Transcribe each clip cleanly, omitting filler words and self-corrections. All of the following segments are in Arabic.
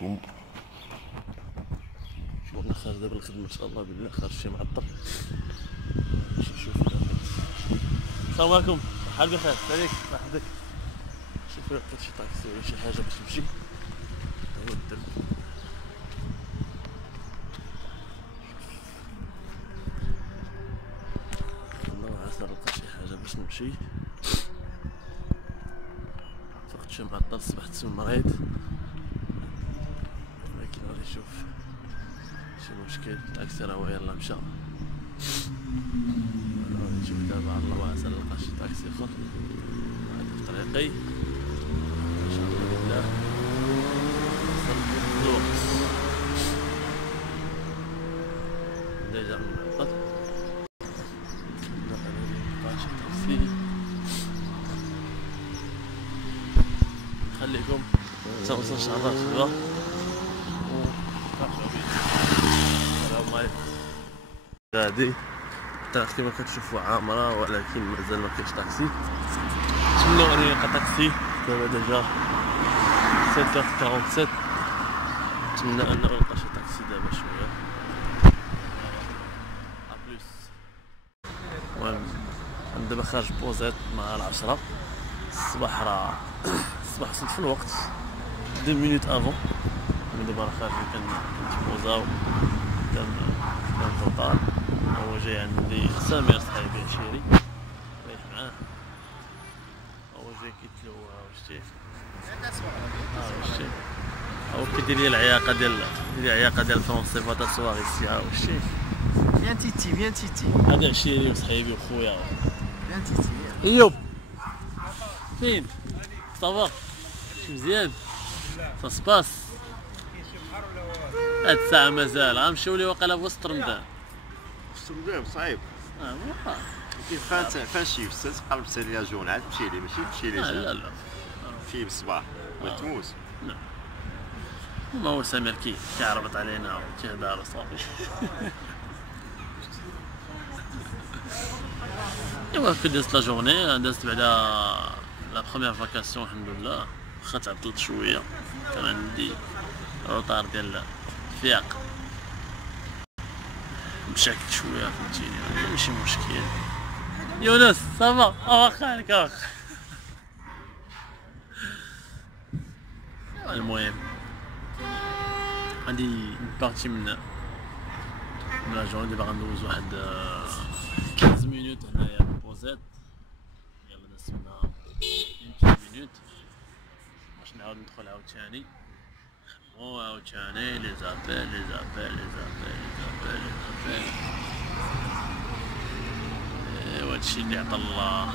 عليكم. وانا خارج دابا الخدمة ان شاء الله بالله، خارج شي معطل باش نشوف. السلام عليكم، الحال بخير عليك وحدك. شوف لقيت شي طاكسي ولا شي حاجة باش نمشي. هو الدرب الله عسى نلقى شي حاجة باش نمشي. فقت شي معطل، صبحت مريض، ولكن غادي نشوف شي مشكل. الطاكسي راه هو يلاه مشى، غادي نشوف دابا على الله عسى نلقى شي طاكسي اخر في طريقي ان شاء الله بالله. نوصل في الوقت ديجا معطل، نلقى شي طاكسي. نخليكم توصل ان شاء الله الخدمة. السلام عليكم. غادي الطريق كما كتشوفوا عامرة، ولكن مازال مكاينش طاكسي. نتمنوا انني نلقى طاكسي. دابا ديجا 7h47، نتمنى انه نلقى شي طاكسي دابا شويه. ابليس. المهم انا دابا خارج بوزيت مع العشرة. الصباح راه الصباح وصلت في الوقت 2 مينوت افون. انا دابا راه خارجين كنتبوزاو كنفطر. هو جاي عندي سمير صاحبي عشيري رايح معاه. هو جاي كيتلوى واش شتي هو كيدير لي العياقه ديال الفرونسي فاتا سواغي سيا واش شتي. بيان تيتي بيان تيتي، هذا عشيري وصحيبي وخويا. بيان تيتي. ايوب فين صافا؟ مزيان سا سباس. هاد الساعة مازال غنمشيو لي واقيلا في وسط رمضان. وسط رمضان صعيب. كيف فان شي في قلب سالي جون عاد تمشي ليه، ماشي تمشي ليه. لا تمشي بالصباح ما تموت. ما هو سمير كيعربط علينا وكيهدر وصافي. ايوا كي دازت لا جورني، دازت بعدا لا بروميير فاكاسيون الحمد لله. واخا تعطلت شويه، كان عندي روطار ديال الفياق، مشاكل شويه فهمتيني، ماشي مشكل. يونس صافا واخا عليك واخا. المهم عندي بارتي من لا جورني. دابا غندوز واحد 15 مينوت هنايا بوزيت. يلا نسمع 20 مينوت باش نعاود ندخل عاوتاني نخدمو عاوتاني لي زابيل. ايوا هادشي اللي عطا الله.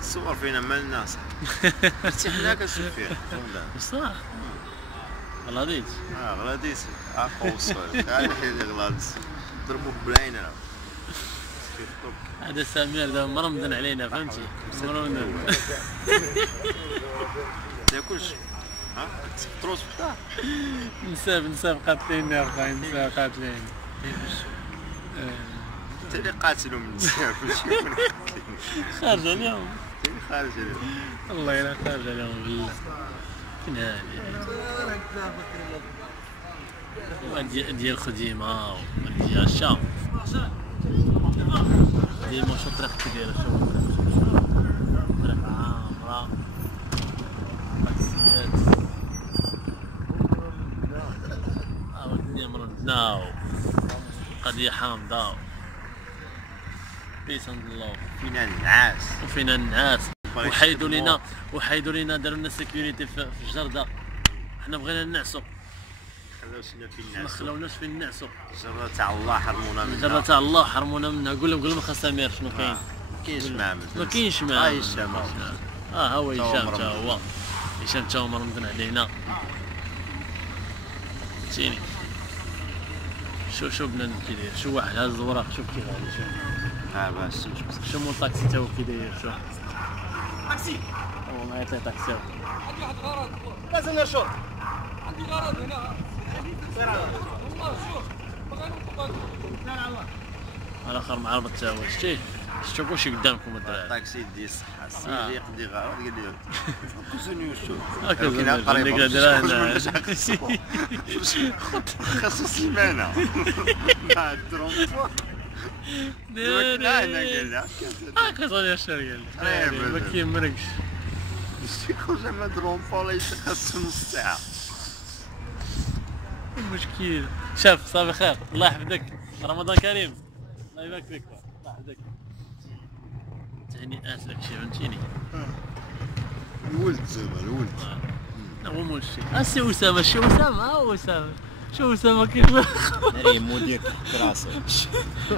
الصور فينا مال الناس. حتى حنا كنشوف فيها بصح غلاديت. غلاديس اخوص هذا حي اللي غلاديس ضربوه بالعين. راه هذا سمير دابا مرمدن علينا فهمتي، مرمدن. تاكلش تروس نساب قاتلين يا اخاي، نساب قاتلين. انت اللي قاتلو من النساء ماشي من خارج عليهم. خارج عليهم والله الا خارج عليهم بالله. فين هادي ديال خديمة وديال الشام ديما شو الطريق كي دايره. شوف الطريق عامرة طاكسيات. الدنيا مرضناو، القضية حامضة. بيس عند الله. فينا النعاس وفينا النعاس. وحيدوا لينا داروا لنا سيكوريتي في الجردة. حنا بغينا نعسو، ما خلاوناش فين نعسو. الجرة تاع الله حرمونا منها. الجرة تاع الله حرمونا منها. قول لهم اخا سمير شنو كاين؟ ما كاينش معامل. ها هو هشام تا هو. هشام تا هو مرمضن علينا فهمتيني. شوف بنادم كي داير. شو واحد هاز الوراق، شوف كيف غادي. شوف باش شو مول الطاكسي تا هو كي داير. شوف طاكسي هو ما يعطي طاكسي. عندي واحد الغرض لازم نرشد. عندي غرض هنا. والله شوف بغينا نطبق. الاخر معربط تا هو شتيه. شتو كلشي قدامكم الدراري. الطاكسي ديال الصحه السيدي يقضي غير قال لي كوزوني وشو هكا ولكن قريبه خاصو سيمانه مع الدرون لا انا قال لي هكا صغير الشرقه ما كيمركش يخرج مع درون ولا خاصو نص ساعه. المشكل شاف صافي خير الله يحفظك رمضان كريم الله يبارك فيك الله يحفظك تهنئات لك شي فهمتيني. الولد زعما الولد هو مول الشيء السي اسامه شي اسامه اسامه شو اسامه كيف ناري مدير راسه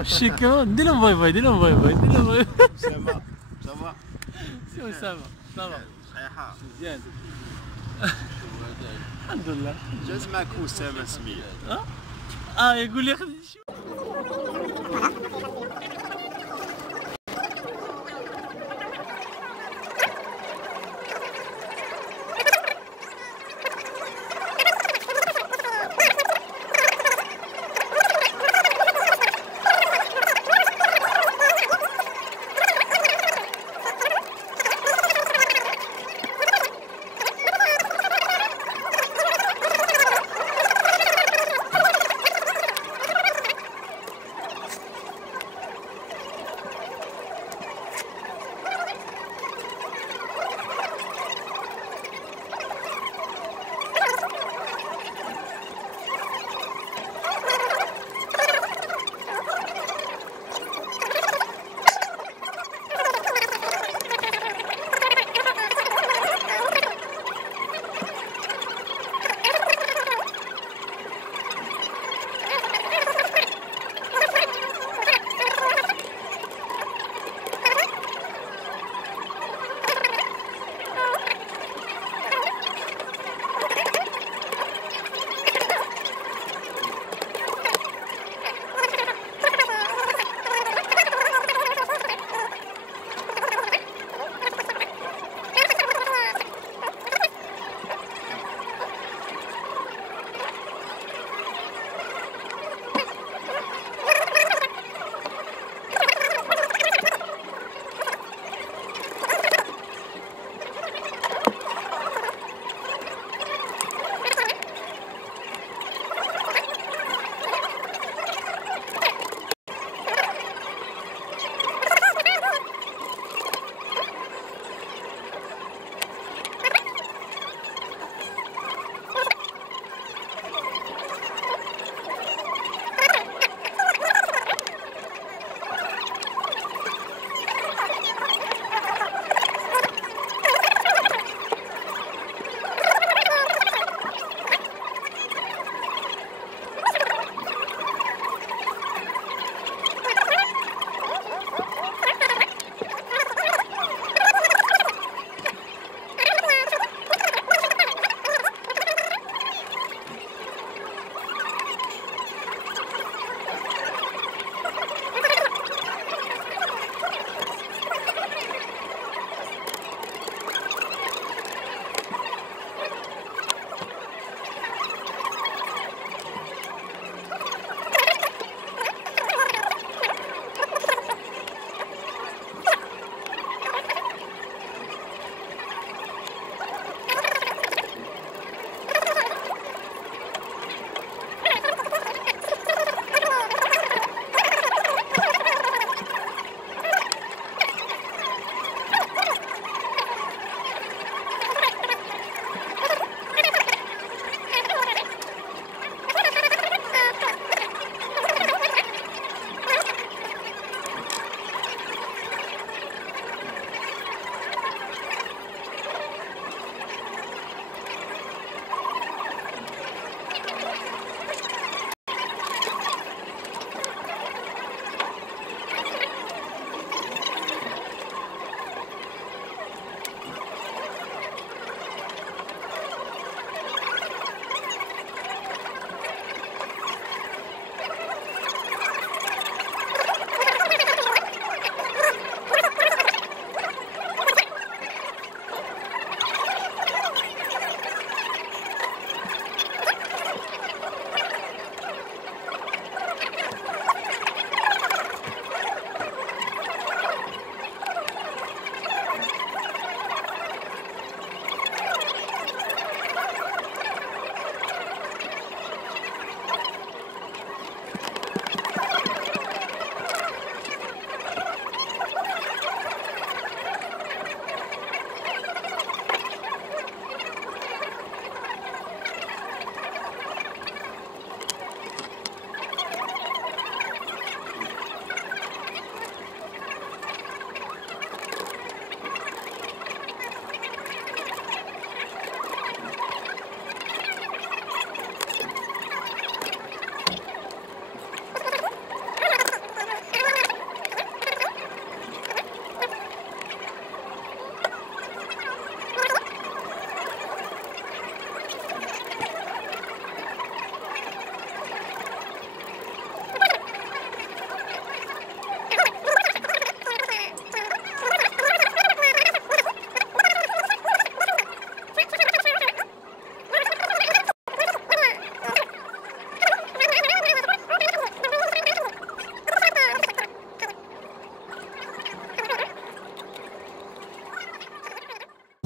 شكرا دير لهم باي باي دير لهم باي باي دير لهم باي باي اسامه صافا سي اسامه صافا صحيحه مزيان الحمد لله جاز معك اسامه سميه يقول لي خذ شي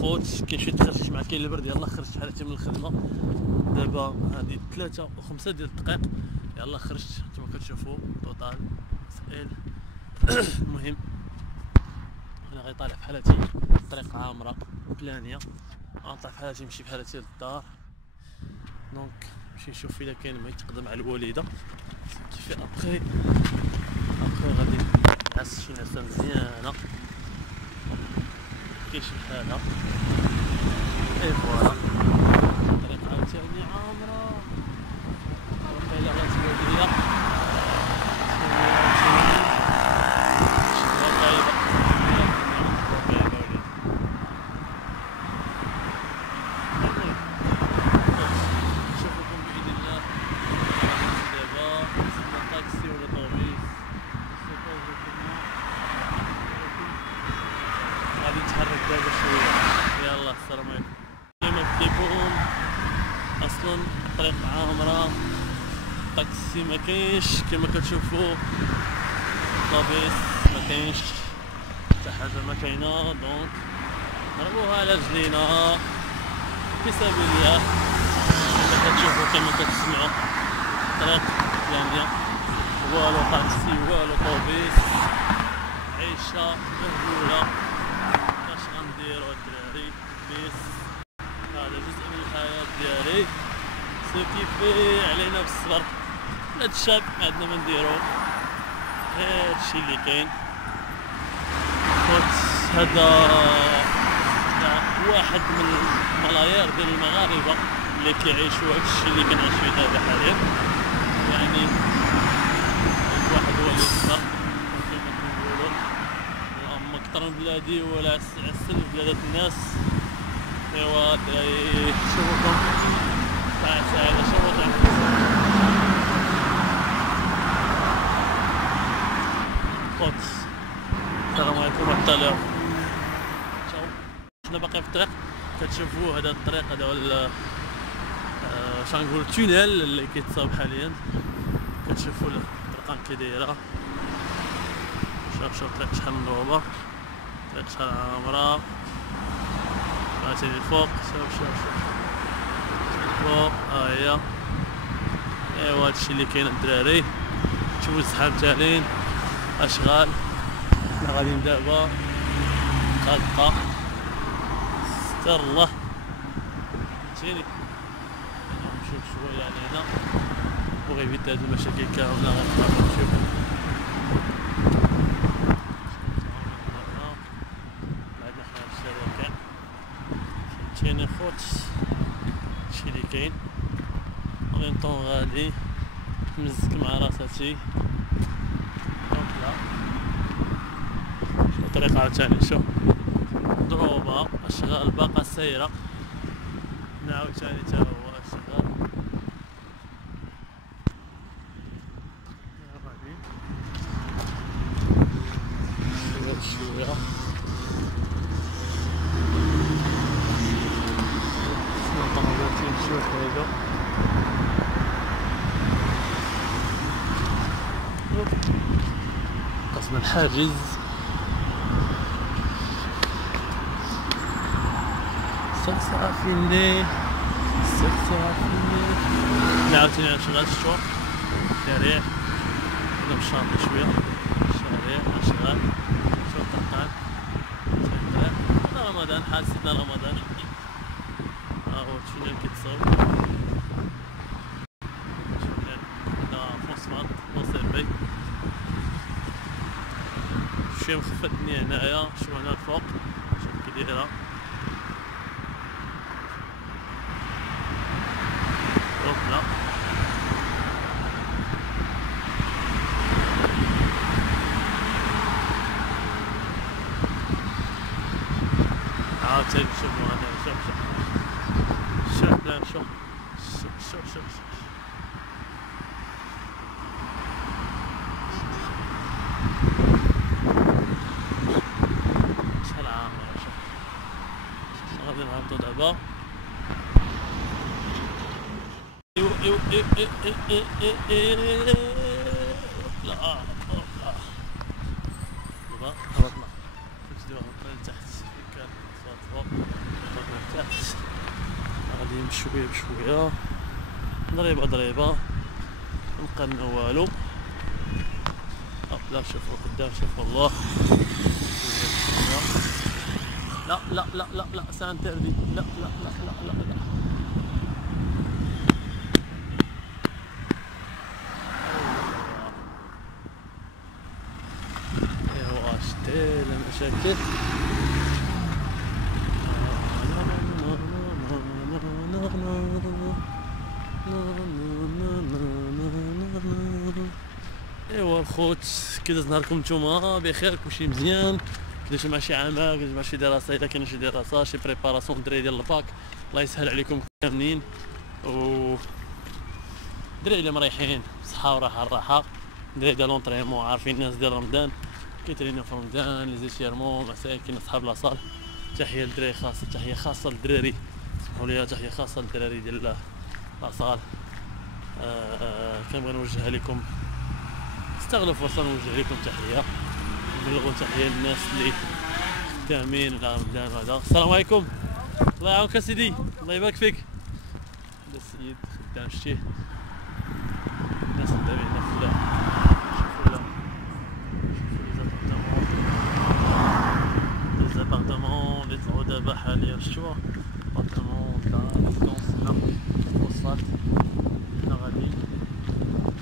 خوت كاين شويه تخرجت مع كاين البرد. يلاه خرجت شحال هادي من الخدمه دابا هادي 3 و 5 ديال الدقائق. يلاه خرجت كما كتشوفوا توتال سائل. المهم انا غيطالع بحال هادي الطريق عامره بلانيه، غنطلع بحال هادي نمشي بحال هادي للدار. دونك نمشي نشوف الا كاين ما يتقدم على الوالده كيف ابخي غادي نعس شي نعسه مزيانه كاين شي حاله. اي فوالا الطريق عاوتاني عامره وقيلا غتبان ليا غادي نتحرك دابا شويه. يلا السلام عليكم. كيما قلت لكم اصلا الطريق عامره، طاكسي ما كاينش كما كتشوفوا، طابيس ما كاينش، حتى حاجه ما كاينه. دونك نضربوها على رجلينا في سبيل الله. كما كتشوفوا كما كتسمعوا الطريق بلانيه، والو طاكسي والو طوبيس، عيشه مهبوله. اش غنديرو الدراري؟ بيس هذا جزء من الحياه ديالي، سو كيفي علينا بالصبر. هاد الشاب ما عندنا ما نديرو، هادشي اللي كاين. هذا واحد من الملايير ديال المغاربه اللي كيعيشوا هادشي اللي كنعيش فيه دابا حاليا. يعني واحد هو اللي يقدر كما كنقولوا اللهم اكثر من بلادي ولا عسل بلادات الناس. ايوا الدراري شوفوكم ساعه ساعه شوفوا خوت. السلام عليكم ورحمه الله. حنا باقي في الطريق. كتشوفوا هذا الطريق هذا هو شنقول تونيل اللي كيتصاوب حاليا. كتشوفوا الطرقان كي دايره، شوف الطريق شحال مضروبه، الطريق شحال عامره. عاوتاني الفوق شوف الفوق ها هي. ايوا هادشي اللي كاين الدراري. شوفوا الزحام تالين اشغال. حنا غاديين دابا غادقه ستر الله فهمتيني. نشوف شويه يعني هنا وغيبدا هاد المشاكل كامله غنبقاو نشوفو. بعدنا حنا الشبكه فهمتيني خوت. هادشي اللي كاين en même temps غادي نمزك مع راساتي. دونك لا شوف الطريقة عاوتاني شوف مضروبة أشغال باقا سايرة. عاوتاني تا هو أشغال شوية نشوف هذا قسم الحاجز. سلسلة في الليل سلسلة في الليل. عاوتاني شغال الشوط سريع هنا مشاطي شوية سريع شغال شوف طرقان هذا رمضان حاسينا رمضان. ها هو التونيل كيتصاوب هنا فوسفات نوصيبي شوية مخفة الدنيا هنايا. شوف هنا الفوق شوف كي دايرة لا عاوتاني شوفوا هنا شوف بلان شوف شحال عامرة. شوف غادي نهبطو دابا. لا دابا هبطنا. دابا هبطنا لتحت فين كان الصوت فوق. تحت غادي بشويه بشويه ضريبه ضريبه مبقالنا والو. لا شوفوا قدام شوفوا الله. لا لا لا لا لا سانتردي لا لا لا لا لا لا. ايوا شتي المشاكل. ايوا الخوت كي داز نهاركم نتوما بخير كلشي مزيان؟ كيفاش ماشي عامه كيفاش ماشي دراسه الا كاين شي دراسه شي بريباراسيون الدراري ديال الباك الله يسهل عليكم كاملين. و الدراري اللي مريحين صحه وراحه الراحه الدراري ديال لونطريمون عارفين الناس ديال رمضان كيترينيو في رمضان لي زيشيرمون مساكن اصحاب لاصال. تحيه للدراري خاصه تحيه خاصه للدراري سمحوا لي تحيه خاصه للدراري ديال لاصال. كنبغي نوجه لكم استغلوا فرصه نوجه لكم تحيه نبلغوا تحيه للناس اللي خدامين على رمضان هذا. السلام عليكم الله يعاونك اسيدي الله يبارك فيك. هذا السيد خدام شتيه الناس خدامين هنا في شوفوا لي زابارتمون اللي طلعوا دابا حاليا شتوها ابارتمون تاع ريزيدونس هنا فوسفات هنا غاديين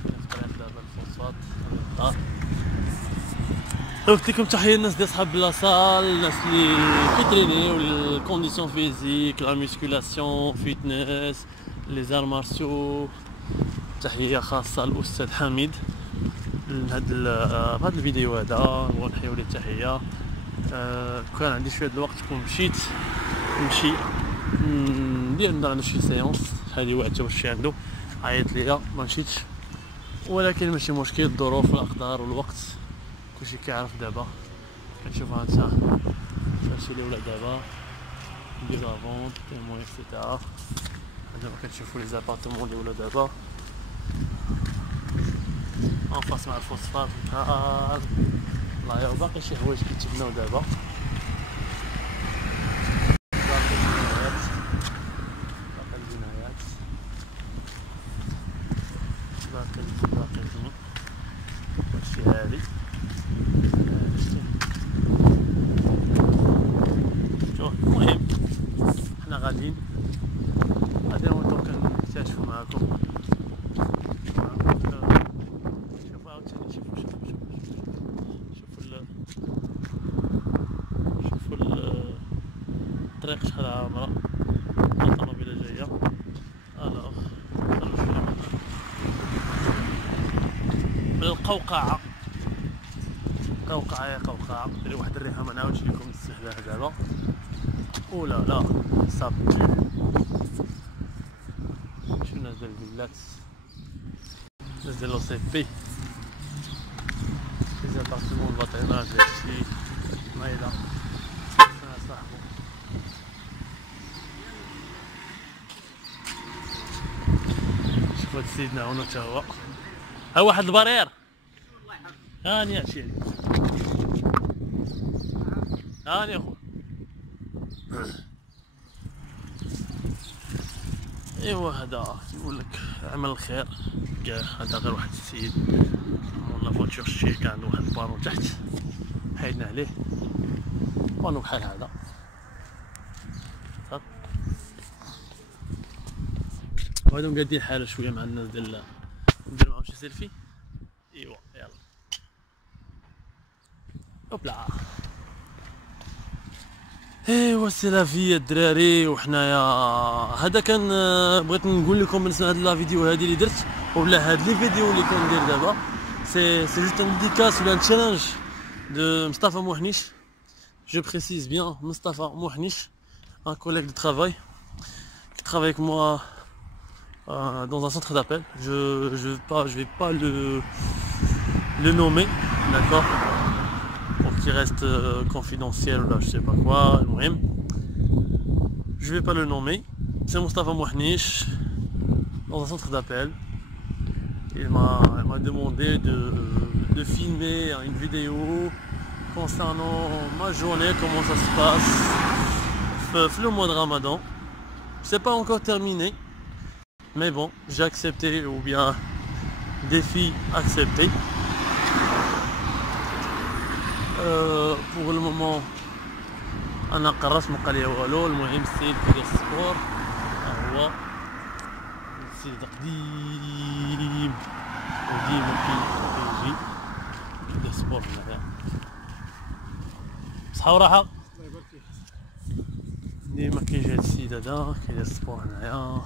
نفتح دابا الفوسفات الدار. قلت لكم تحيه الناس ديال صحاب لاصال الناس اللي كيترينيو الكونديسيون فيزيك لا ميسكولاسيون فيتنس لي زار مارسيو. تحيه خاصه للاستاذ حميد هذا الفيديو هذا نبغوا نحيو ليه التحيه. كان عندي شويه الوقت كون مشيت نمشي ندير عندنا شي سيونس هذه واحد واش عنده عيط ليا ما مشيتش ولكن ماشي مشكل الظروف والاقدار والوقت كلشي كيعرف. دابا كتشوفها انت فاش الاولى دابا نديرو افونت تيمون اكسيتيرا. دابا كتشوفوا لي زابارتمون الاولى دابا اون فاس مع الفوسفار الله يا باقي شي حوايج كيتبناو دابا باقي هادشي هادي شوف. المهم حنا غاديين نوليو كنكتشفو معاكم. شوفوا عاوتاني شوفوا الطريق شحال عامرة الطوموبيله جايه. الوغ من القوقعه قوقعه يا قوقعه دري واحد الريحه ما نعاودش لكم السهله دابا. اولا لا صاب شو الناس ديال الفيلات الناس ديال لو سي بي لي زابارتمون الباطيناج داكشي مايله انا صاحبو. شوف هاد سيدنا هنا تا هو ها واحد البارير هاني هادشي هاني اخو. ايوا هذا يقول لك عمل الخير كاع هذا غير واحد السيد والله فوتشر شي كان عنده واحد البانو تحت حيدنا عليه بانو بحال هذا صافي. وهادو مقادين حاله شويه مع الناس ديال ندير معاهم شي سيلفي. ايوا يلا هوبلا ايوا سي لا في الدراري. وحنايا هذا كان بغيت نقول لكم بالنسبه لهاد لا فيديو هادي اللي درت ولا هاد لي فيديو اللي كندير دابا سي جوست ان ديكاس ولا ان تشالنج دو مصطفى محنيش. جو بريسيز بيان مصطفى محنيش un collègue de travail qui travaille avec moi dans un centre d'appel. Je vais pas le nommer, d'accord, pour qu'il reste confidentiel ou là je sais pas quoi. Je vais pas le nommer. C'est Moustapha Mouhniche dans un centre d'appel. Il m'a demandé de filmer une vidéo concernant ma journée, comment ça se passe, le mois de Ramadan. C'est pas encore terminé, mais bon, j'ai accepté, ou bien défi accepté. Pour le moment انا قررت ما بقى لي والو. المهم السيد كيدير السبور، ها هو السيد قديم وديما كيجي كيدير السبور هنايا. بصحة وراحة. ديما كيجي هاد السيد هذا كيدير السبور هنايا،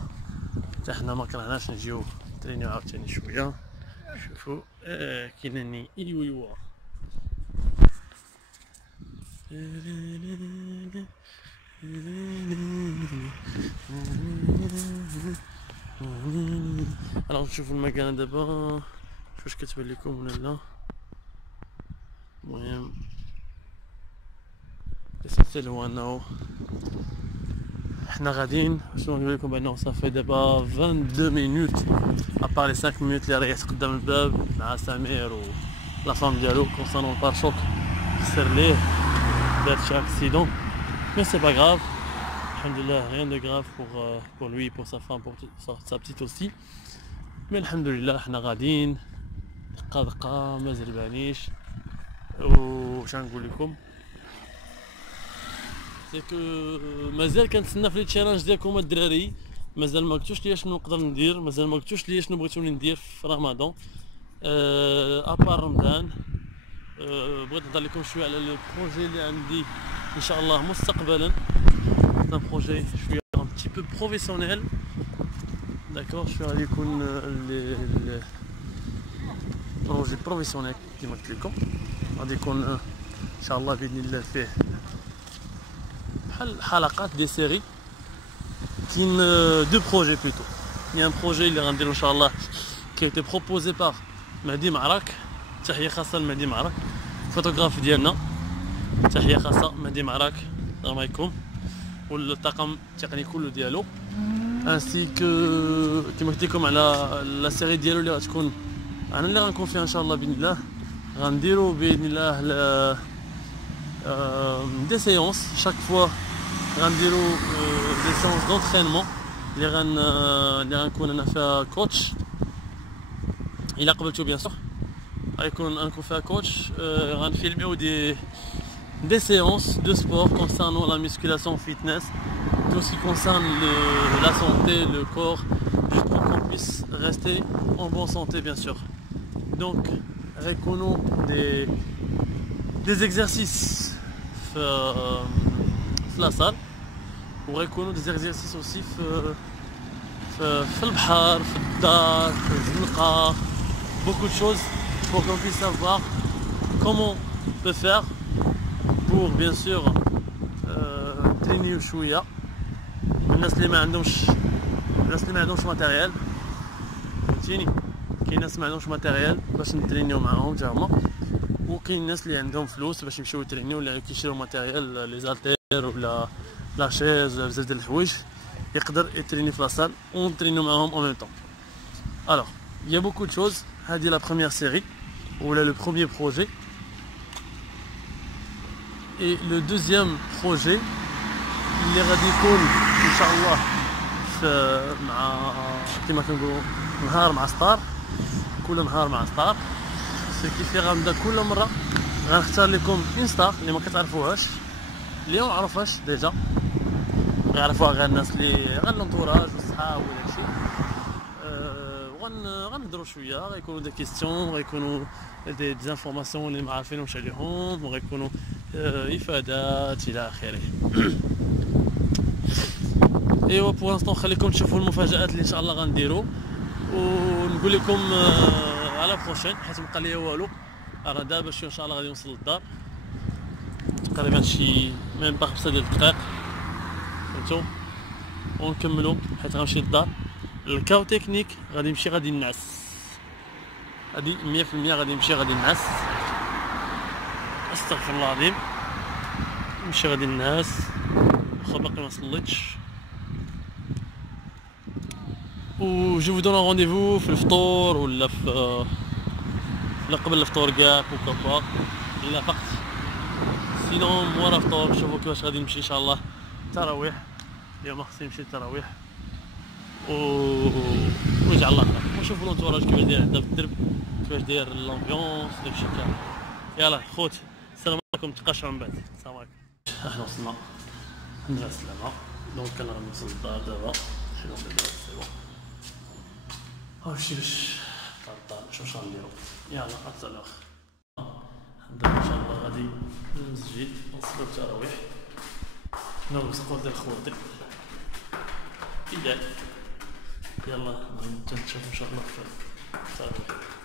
حتى حنا ما كرهناش نجيو نترينيو عاوتاني شويه. شوفوا كايناني ايوا alors نشوفوا المكان دابا واش كتبان لكم ولا لا. المهم السلسل هو انه حنا غاديين. شنو نقول لكم بانه صافي دابا 22 مينوت ابار لي 5 مينوت اللي ريحت قدام الباب مع سمير و لا فام ديالو كونسانون البارشوك كسر ليه دار شي اكسيدون، mais c'est pas grave. Alhamdulillah, rien de grave pour lui, pour sa femme, pour sa petite aussi. Mais alhamdulillah, حنا غاديين دقة ما زربانيش. واش غنقول لكم سي كو مازال كنتسنى في لي تشالنج ديالكم الدراري. مازال ما قلتوش ليا شنو نقدر ندير، مازال ما قلتوش ليا شنو بغيتوني ندير في رمضان ابار رمضان. بغيت نهضر لكم شويه على لو بروجي اللي عندي ان شاء الله مستقبلا. un projet شويه un petit peu professionnel, d'accord. شويه غادي يكون بروجي بروفيسيونيل كما قلت لكم. غادي يكون ان شاء الله باذن الله فيه بحال حلقات دي سيري. كاين دو بروجي بلوتو. il y a un projet اللي غنديرو ان شاء الله qui a été proposé par مهدي معرك. تحيه خاصه لمهدي معرك فوتوغراف ديالنا. تحيه خاصه مهدي معرك، السلام عليكم، والطاقم التقني كله ديالو. انسي كو كما قلت لكم على لا سيري ديالو اللي غتكون انا اللي غنكون فيها ان شاء الله باذن الله. غنديرو باذن الله دي سيونس شاك فوا. غنديرو دي سيونس دونترينمون اللي غنكون انا فيها كوتش الى قبلتو بيان سور. غيكون فيها كوتش. غنفيلميو des séances de sport concernant la musculation fitness, tout ce qui concerne la santé, le corps, juste pour qu'on puisse rester en bonne santé bien sûr. Donc reconnaissons des exercices dans la salle, ou reconnaissons des exercices aussi dans le bahar, dans le dar, beaucoup de choses pour qu'on puisse savoir comment on peut faire pour bien sûr ترينيو شويه. الناس اللي ما عندهمش ماتيريال فهمتيني، كاين ناس ما عندهمش ماتيريال باش نترينيو معاهم حتى هما، وكاين الناس اللي عندهم فلوس باش يمشيو يترينيو ولا كيشريو ماتيريال لي زالتير ولا لا شيز ولا بزاف ديال الحوايج يقدر يتريني في لاصال ونترينيو معاهم اون ميم طون. الوغ il y a beaucoup de choses. هذه لا بروميير سيري ولا لو بروميير بروجي. Et le deuxième projet اللي غادي يكون ان شاء الله مع كما كنقولوا نهار مع ستار، كل نهار مع ستار. سو كيفي غنبدا كل مره غنختار لكم اون ستار اللي ما كتعرفوهاش، اللي ما معروفاش ديجا، غيعرفوها غير الناس اللي غير لونطوراج والصحاب ولا شي. غنهضروا شويه، غيكونوا دي كيستيون، غيكونوا دي انفورماسيون اللي ما عارفينهمش عليهم، وغيكونوا افادات الى اخره. ايوا بور انستون خليكم تشوفوا المفاجات اللي ان شاء الله غنديروا، ونقول لكم على بروشين حيت مبقى ليا والو. راه دابا ان شاء الله غادي نوصل للدار تقريبا شي ميم با 5 ديال الدقائق فهمتوا، ونكملوا حيت غنمشي للدار. الكاو تكنيك غادي نمشي غادي نعس، هادي 100% غادي نمشي غادي نعس. استغفر الله العظيم، نمشي غادي نعس واخا باقي ما صليتش. و جو دون رونديفو في الفطور ولا في قبل الفطور كاع بوكا با الى فقت. سينون مورا الفطور نشوفو كيفاش غادي نمشي ان شاء الله التراويح اليوم خصني نمشي للتراويح ونرجع لاخر ونشوف لونتوراج كيفاش داير هدا في الدرب، كيفاش داير لامبيونس داكشي كامل. يلاه خوت السلام عليكم، نتقاشعو من بعد. السلام عليكم. احنا وصلنا الحمد لله السلامة. دونك انا غنوصل للدار دابا، شنو دابا سي بون هاوشي باش الدار نشوف واش غنديرو. يلا اتلاخ دابا ان شاء الله غادي للمسجد نصلي التراويح نوصل ديال خواتي إذا يلا نشوف ان شاء الله في التراويح.